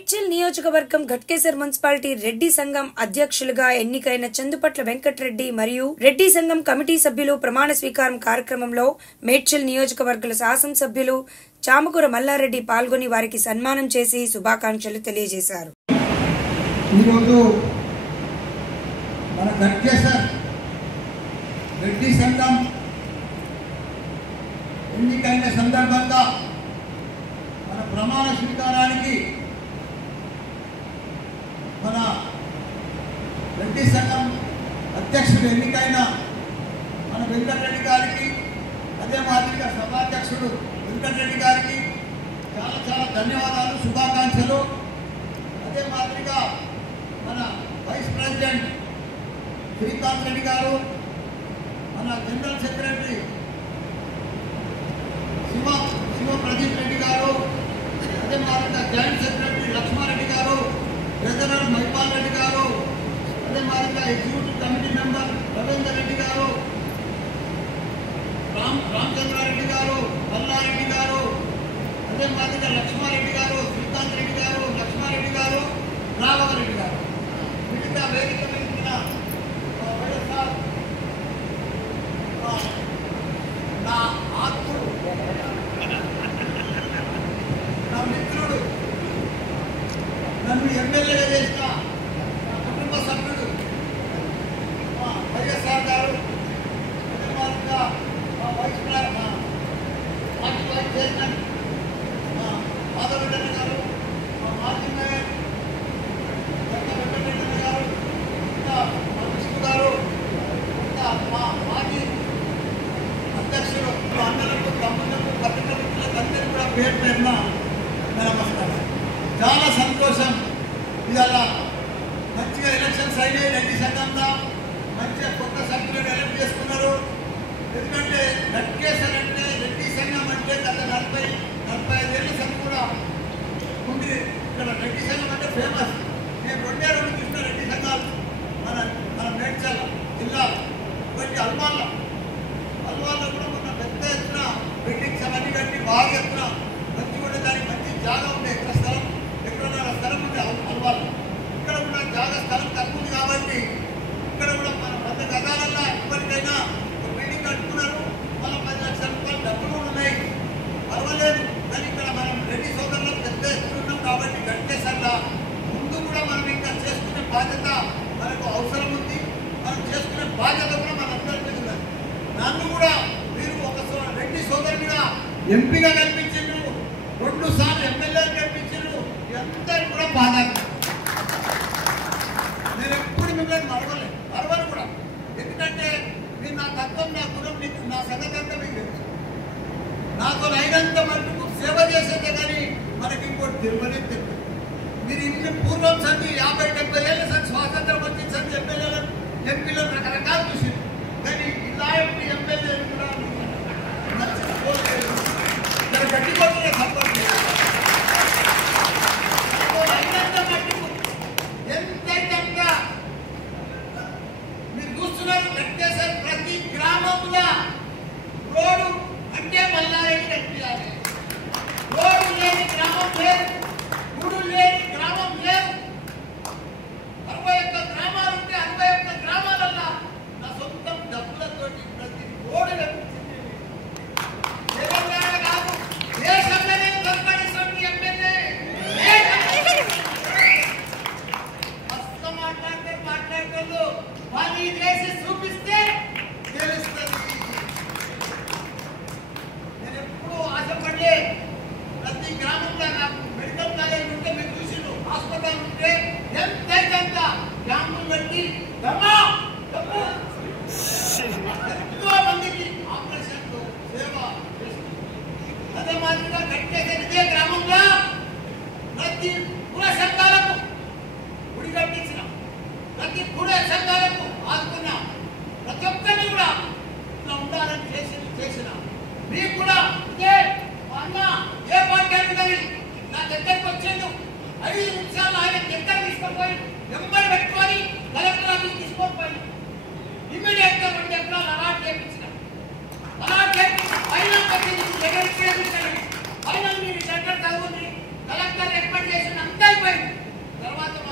మేడ్చల్ నియోజకవర్గం ఘట్కేసర్ మున్సిపాలిటీ రెడ్డి సంఘం అధ్యక్షులుగా ఎన్నికైన చందుపట్ల వెంకటరెడ్డి మరియు రెడ్డి సంఘం కమిటీ సభ్యులు ప్రమాణ స్వీకారం కార్యక్రమంలో మేడ్చల్ నియోజకవర్గ శాసనసభ్యులు చామకూర మల్లారెడ్డి పాల్గొని వారికి సన్మానం చేసి శుభాకాంక్షలు తెలియజేశారు. రెడ్డి సంఘం ఎన్నికైన సందర్భంగా మన ప్రమాణ స్వీకారానికి మన రెడ్డి సంఘం అధ్యక్షుడు ఎన్నికైన మన వెంకటరెడ్డి గారికి, అదే మాదిరిగా సభాధ్యక్షుడు వెంకటరెడ్డి గారికి చాలా చాలా ధన్యవాదాలు, శుభాకాంక్షలు. అదే మాదిరిగా మన వైస్ ప్రెసిడెంట్ శ్రీకాంత్ రెడ్డి గారు, మన జనరల్ సెక్రటరీ శివ ప్రదీప్ రెడ్డి గారు, అదే మాదిరిగా జాయింట్ సెక్రటరీ లక్ష్మారెడ్డి గారు, ట్రెజరర్ మైపాల్ రెడ్డి గారు, అదే మాదిరిగా executive committee member Ravinder Reddy గారు, రామచంద్రారెడ్డి గారు, మల్లారెడ్డి గారు, అదే మాదిరిగా లక్ష్మారెడ్డి గారు, శ్రీకాంత్ రెడ్డి గారు, లక్ష్మారెడ్డి గారు, రాఘవరెడ్డి గారు, మిగతా వేదిక మీద వైఎస్ఆర్ నా ఆత్ముడు, నా మిత్రుడు, నన్ను ఎమ్మెల్యేగా చేసిన నా కుటుంబ సభ్యుడు వైఎస్ఆర్ గారు, అదే మాదిరిగా పార్టీ వైస్ చైర్మన్ మాధవరెడ్డి గారు, మా మాజీ మేయర్ వెంకటరెడ్డి గారు, ఇంకా మా విష్ణు గారు, ఇంకా మా మాజీ అధ్యక్షుడు అన్నలకు, తమ్ముళ్లకు, పత్రికా మిత్రులకు అందరికీ కూడా పేరు పేరున నమస్కారం. చాలా సంతోషం. ఇవాళ మంచిగా ఎలక్షన్స్ అయినాయి. రెడ్డి సంఘంలో మంచిగా కొత్త సభ్యులను ఎలక్ట్ చేసుకున్నారు. ఎందుకంటే ఘట్కేసర్ అంటే రెడ్డి సంఘం అంటే గత 40-45 ఏళ్ళ సంఘం కూడా ఉంది. ఇక్కడ రెడ్డి సంఘం అంటే ఫేమస్. నేను 2 చూసిన రెడ్డి సంఘాలు మన మేడ్చల్ జిల్లా ఒకటి అల్వాల్లో కూడా మన పెద్ద ఎత్తున బిల్డింగ్స్ అవన్నీ కట్టి బాగా ఎత్తున మంచిగా ఉండే, దానికి మంచి జాగా ఉండే, ఎక్కడైనా స్థలం ఉంది అల్వాల్లో. ఇక్కడ కూడా జాగా స్థలం తక్కువ ఉంది కాబట్టి ఇక్కడ కూడా మన 100 గజాలల్లో ఇప్పటికైనా ఒక బిల్డింగ్ కట్టుకున్నారు. మళ్ళీ 10 లక్షల రూపాయలు డబ్బులు కూడా ఉన్నాయి, పర్వాలేదు. కానీ ఇక్కడ మనం రెడ్డి సోదరులకు పెద్ద ఎత్తున ఉన్నాం కాబట్టి ఘట్కేసర్లో ముందు కూడా మనం ఇంకా చేసుకునే బాధ్యత మనకు అవసరం ఉంది. మనం చేసుకునే బాధ్యత కూడా మన అందరి మీద ఉన్నది. నన్ను కూడా మీరు ఒక రెడ్డి సోదరునిగా ఎంపీగా కల్పించారు, 2 సార్లు ఎమ్మెల్యేలు కల్పించారు. అందరూ కూడా బాధ. నేను ఎప్పుడు మిమ్మల్ని మరవను కూడా. ఎందుకంటే మీరు నా తత్వం, నా గుణం, నా సంగతంతా మీకు తెలుసు. నాకు అయినంత మటుకు సేవ చేసేదే కానీ మనకి ఇంకోటి తెలియనే తెలియదు. మీరు ఇన్ని పూర్వం సంది 50-70 ఏళ్ళ సంది స్వాతంత్రం వచ్చిన సంది ఎంపీలను రకరకాలు చూసింది. కానీ ఇలాంటి ఎమ్మెల్యేలు కూడా గట్టిపోతున్న సంపర్కం అయినంత మటుకు ఎంతైతే మీరు చూస్తున్నారు. ఘట్కేసర్ ప్రతి గ్రామంలో రోడ్డు అంటే మల్లారెడ్డి కట్టియాలి. రోడ్డు లేని గ్రామం లేదు, గుడు లేని గ్రామం లేదు. 61 గ్రామాలు ఉంటే 61 గ్రామాలల్లో నా సొంతం డబ్బులతోటి ప్రతి రోడ్డు కట్టించింది. తెలంగాణ కాదు, దేశంలోనే దొరకని ఎమ్మెల్యే మాట్లాడుతూ వాళ్ళు చేసి చూపిస్తే తెలుస్తుంది. నేను ఎప్పుడు ఆశపడే ప్రతి గ్రామంలో నాకు మెడికల్ కాలేజ్ ఉంటే మీరు చూసిండు, హాస్పిటల్ ఉంటే ఎంతైతే క్యాంపులు పెట్టి ఎంతో మందికి ఆపరేషన్లు సేవ చేస్తుంది. అదే మాదిరిగా ఘట్కేసర్ ఇదే గ్రామంలో ప్రతి కుల సంఘాలకు గుడి కట్టించిన, ప్రతి కుల సంఘాలకు ఆదుకున్నా, ప్రతి ఒక్కరిని కూడా ఇట్లా ఉండాలని చేసిన మీకు కూడా ఇదే అన్న ఏ పార్టీ కానీ నా దగ్గరికి వచ్చేది 5 నిమిషాలు ఆయన దగ్గర తీసుకుపోయి నెంబర్ పెట్టుకొని కలెక్టర్ ఆఫీస్ తీసుకొని ఇమ్మీడియట్ గా 2 ఎకరాలు అలాట్ చేయించిన. అలాట్ చేయించి ఫైనల్ దగ్గర ఫైనల్ మీరు సెంటర్ చదువుని కలెక్టర్ రికమెండ్ చేసిన అంతా అయిపోయింది. తర్వాత